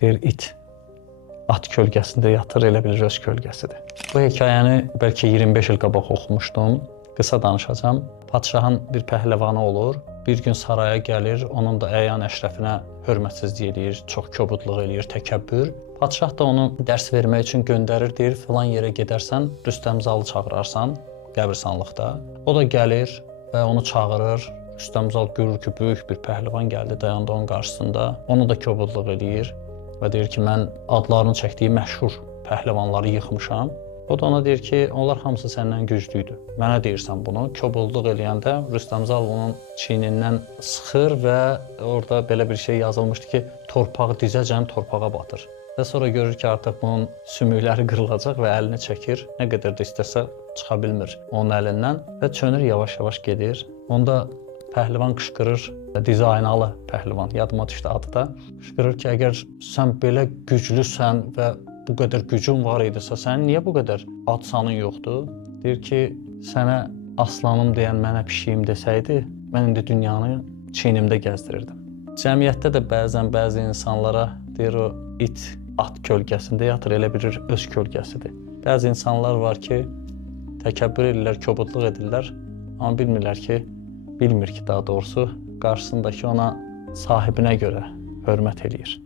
Deyir it at kölgəsində yatır, elə bilir öz kölgəsidir. Bu hekayəni bəlkə 25 il qabaq oxumuşdum. Qısa danışacağam. Padşahın bir pəhləvanı olur. Bir gün saraya gəlir, onun da əyan əşrəfinə hörmətsizlik eləyir, çox kobudluq eləyir, təkəbbür. Padşah da onu dərs vermək üçün göndərir, deyir, filan yerə gedərsən, Rüstəm Zalı çağırarsan qəbirstanlıqda. O da gəlir və onu çağırır. Rüstəm Zal görür ki, böyük bir pəhləvan gəldi, dayandı onun qarşısında. Onu da kobudluq eləyir və deyir ki, mən adlarını çəkdiyi məşhur pəhləvanları yıxmışam. O da ona deyir ki, onlar hamısı səndən güclüydü. Mənə deyirsən bunu. Kobudluq eləyəndə Rüstəm Zal onun çiynindən sıxır və orada belə bir şey yazılmışdı ki, torpağı dizəcən torpağa batır. Və sonra görür ki, artıq bunun sümükləri qırılacaq və əlini çəkir. Nə qədər də istəsə çıxa bilmir onun əlindən və çönür yavaş-yavaş gedir. Onda pəhlivan qışqırır, dizaynalı pəhlivan, yadıma düşdü adı da. Qışqırır ki, əgər sən belə güclüsən və bu qədər gücün var idisə, sənin niyə bu qədər ad-sanın yoxdur? Deyir ki, sənə aslanım deyən mənə pişiyim desəydi, mən indi dünyanı çiynimdə gəzdirirdim. Cəmiyyətdə də bəzən bəzi insanlara deyir o it at kölgəsində yatır, elə bilir öz kölgəsidir. Bəzi insanlar var ki, təkəbbür edirlər, kobudluq edirlər, amma bilmir ki, daha doğrusu qarşısındakı ona sahibinə görə hörmət eləyir.